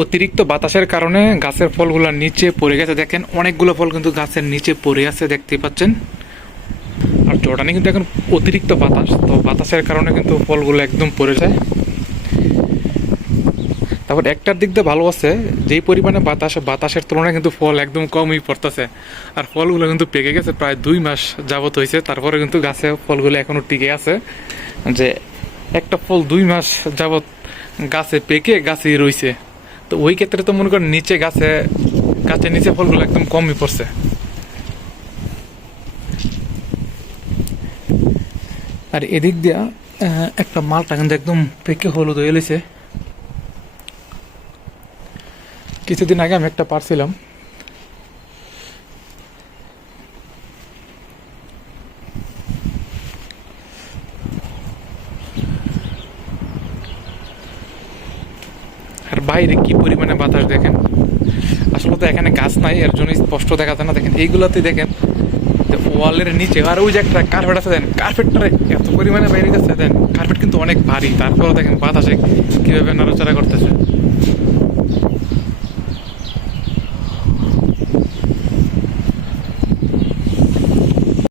অতিরিক্ত বাতাসের কারণে গাছের ফলগুলো নিচে পড়ে গেছে। দেখেন অনেকগুলো ফল কিন্তু গাছের নিচে পড়ে আছে, দেখতে পাচ্ছেন। আর জর্ডানে কিন্তু এখন অতিরিক্ত বাতাস, তো বাতাসের কারণে কিন্তু ফলগুলো একদম পড়ে যায়। তারপর একটার দিক দিয়ে ভালো আছে, যেই পরিমাণে বাতাসের তুলনায় কিন্তু ফল একদম কমই পড়তেছে। আর ফলগুলো কিন্তু পেকে গেছে, প্রায় 2 মাস যাবত হয়েছে, তারপরে কিন্তু গাছে ফলগুলো এখনো টিকে আছে। যে একটা ফল 2 মাস যাবত গাছে পেকে গাছেই রইছে, তো ওই ক্ষেত্রে তো মনে করেন নিচে গাছের নিচে ফলগুলো একদম কমই পড়ছে। আর এদিক দিয়া একটা মালটা কিন্তু একদম পেকে হলুদ হয়ে গেছে। কিছুদিন আগে আমি একটা পারছিলাম। আর বাইরে কি পরিমাণে বাতাস দেখেন। আসলে তো এখানে গাছ নাই, এর জন্য স্পষ্ট দেখা যায় না। দেখেন এইগুলাতে দেখেন ওয়ালের নিচে, আর ওই যে একটা কার্পেট আছে, দেন কার্পেটটারে এত পরিমাণে বাইরে যাচ্ছে। দেন কার্পেট কিন্তু অনেক ভারী, তারপরে দেখেন বাতাসে কিভাবে নড়াচড়া করতেছে।